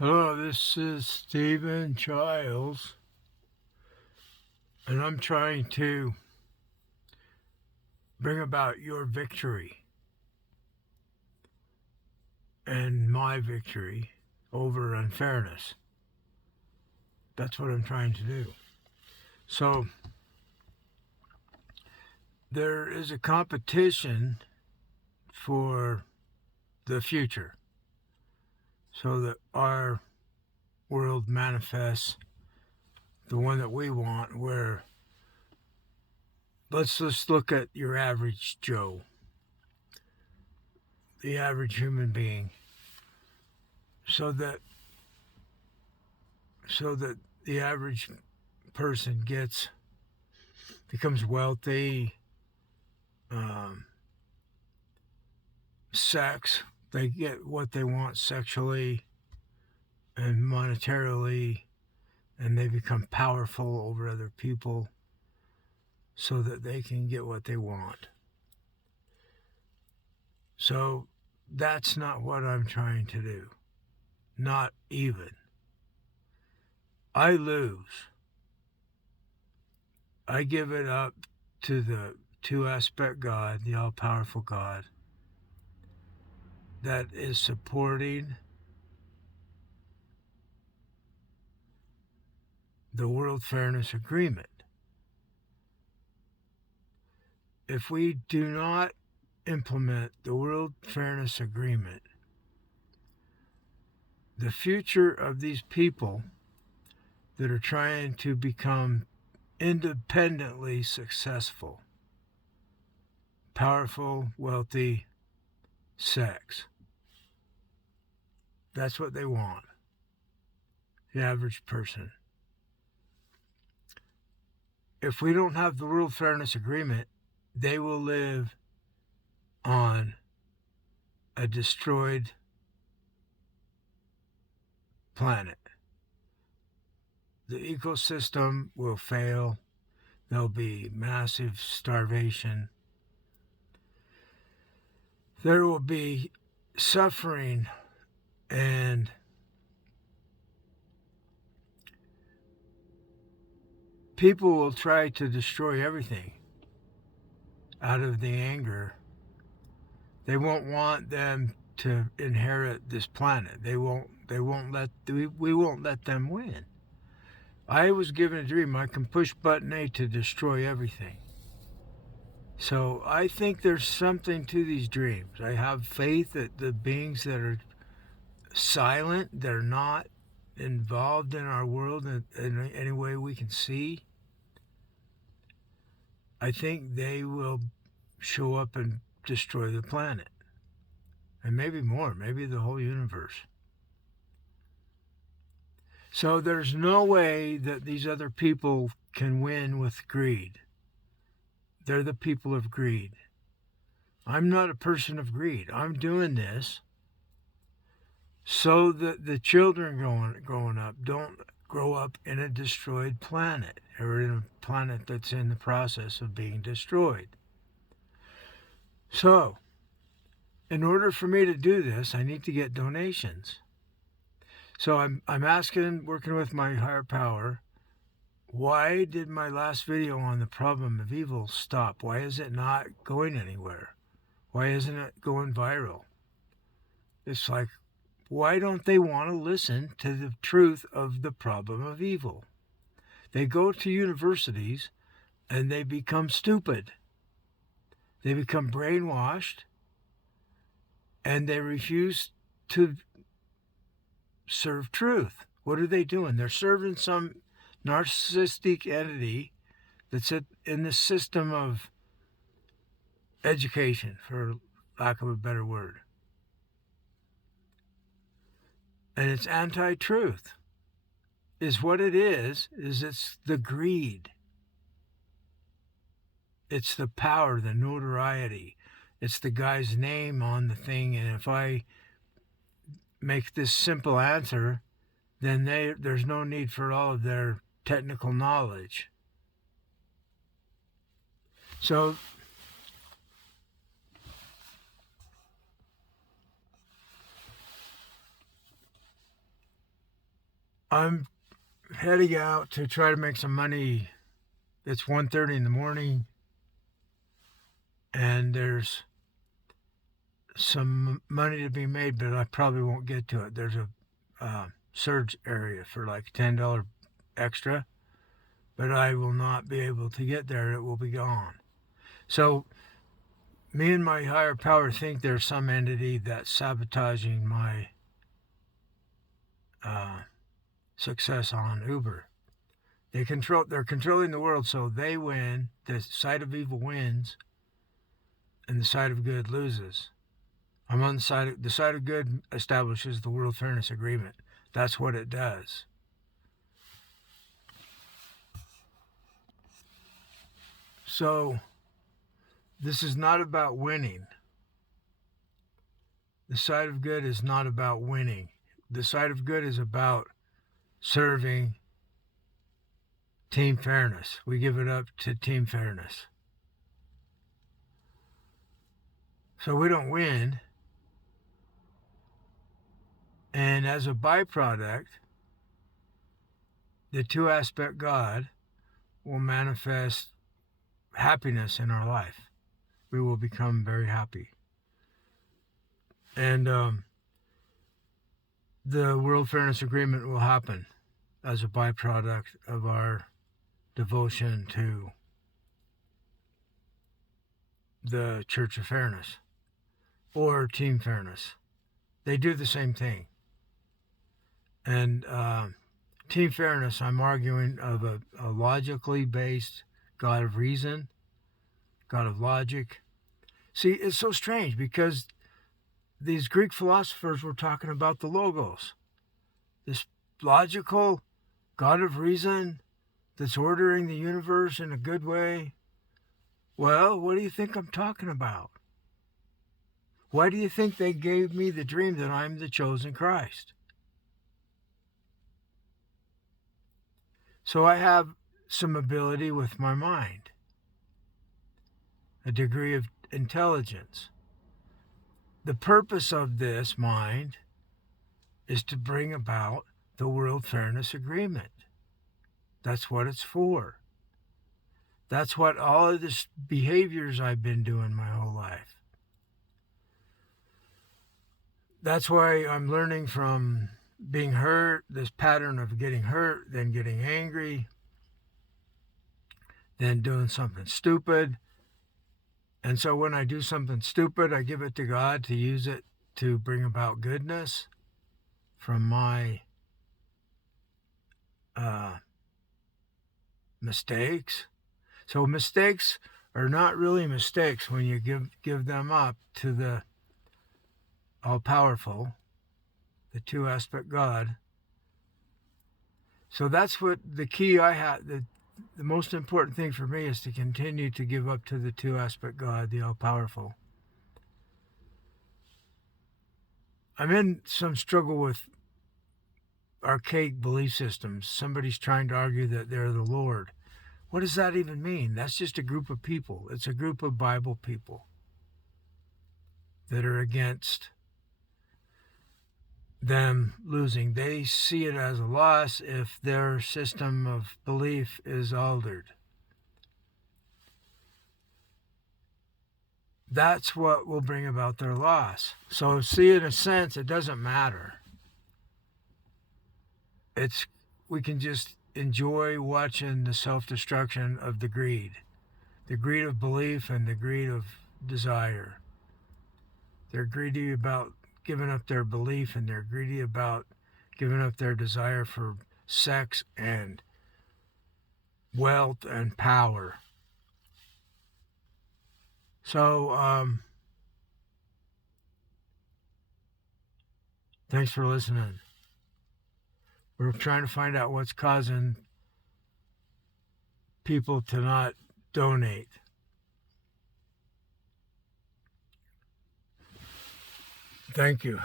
Hello, this is Stephen Childs, and I'm trying to bring about your victory and my victory over unfairness. That's what I'm trying to do. So, there is a competition for the future so that our world manifests the one that we want, where let's just look at your average Joe, the average human being, so that the average person becomes wealthy, um, sex, they get what they want sexually and monetarily, and they become powerful over other people so that they can get what they want. So that's not what I'm trying to do. Not even. I lose. I give it up to the two aspect God, the all powerful God, that is supporting the World Fairness Agreement. If we do not implement the World Fairness Agreement, the future of these people that are trying to become independently successful, powerful, wealthy, sex, that's what they want, the average person. If we don't have the World Fairness Agreement, they will live on a destroyed planet. The ecosystem will fail. There'll be massive starvation. There will be suffering, and people will try to destroy everything out of the anger. They won't want them to inherit this planet. We won't let them win. I was given a dream. I can push button A to destroy everything. So I think there's something to these dreams. I have faith that the beings that are silent, they're not involved in our world in any way we can see, I think they will show up and destroy the planet. And maybe more, maybe the whole universe. So there's no way that these other people can win with greed. They're the people of greed. I'm not a person of greed. I'm doing this so that the children growing up don't grow up in a destroyed planet, or in a planet that's in the process of being destroyed. So, in order for me to do this, I need to get donations. So I'm asking, working with my higher power, why did my last video on the problem of evil stop? Why is it not going anywhere? Why isn't it going viral? It's like, why don't they want to listen to the truth of the problem of evil? They go to universities and they become stupid. They become brainwashed, and they refuse to serve truth. What are they doing? They're serving some narcissistic entity that's in the system of education, for lack of a better word. And it's anti-truth. Is what it is it's the greed. It's the power, the notoriety. It's the guy's name on the thing, and if I make this simple answer, then there's no need for all of their technical knowledge. So I'm heading out to try to make some money. It's 1:30 in the morning, and there's some money to be made, but I probably won't get to it. There's a surge area for like $10 extra, but I will not be able to get there. It will be gone. So me and my higher power think there's some entity that's sabotaging my success on Uber. They're controlling the world, so they win. The side of evil wins, and the side of good loses. I'm on the side of good establishes the World Fairness Agreement. That's what it does. So this is not about winning. The side of good is not about winning. The side of good is about serving team fairness. We give it up to team fairness. So we don't win. And as a byproduct, the two-aspect God will manifest happiness in our life. We will become very happy. And the World Fairness Agreement will happen as a byproduct of our devotion to the Church of Fairness or Team Fairness. They do the same thing. And Team Fairness, I'm arguing of a logically based God of reason, God of logic. See, it's so strange because these Greek philosophers were talking about the Logos, this logical God of reason that's ordering the universe in a good way. Well, what do you think I'm talking about? Why do you think they gave me the dream that I'm the chosen Christ? So I have some ability with my mind, a degree of intelligence. The purpose of this mind is to bring about the World Fairness Agreement. That's what it's for. That's what all of the behaviors I've been doing my whole life. That's why I'm learning from being hurt, this pattern of getting hurt, then getting angry, then doing something stupid. And so when I do something stupid, I give it to God to use it to bring about goodness from my mistakes. So mistakes are not really mistakes when you give them up to the all-powerful, the two-aspect God. So that's what the key I had. The most important thing for me is to continue to give up to the two-aspect God, the all-powerful. I'm in some struggle with archaic belief systems. Somebody's trying to argue that they're the Lord. What does that even mean? That's just a group of people. It's a group of Bible people that are against them losing. They see it as a loss if their system of belief is altered. That's what will bring about their loss. So see, in a sense, it doesn't matter. We can just enjoy watching the self-destruction of the greed of belief and the greed of desire. They're greedy about giving up their belief, and they're greedy about giving up their desire for sex and wealth and power. So, thanks for listening. We're trying to find out what's causing people to not donate. Thank you.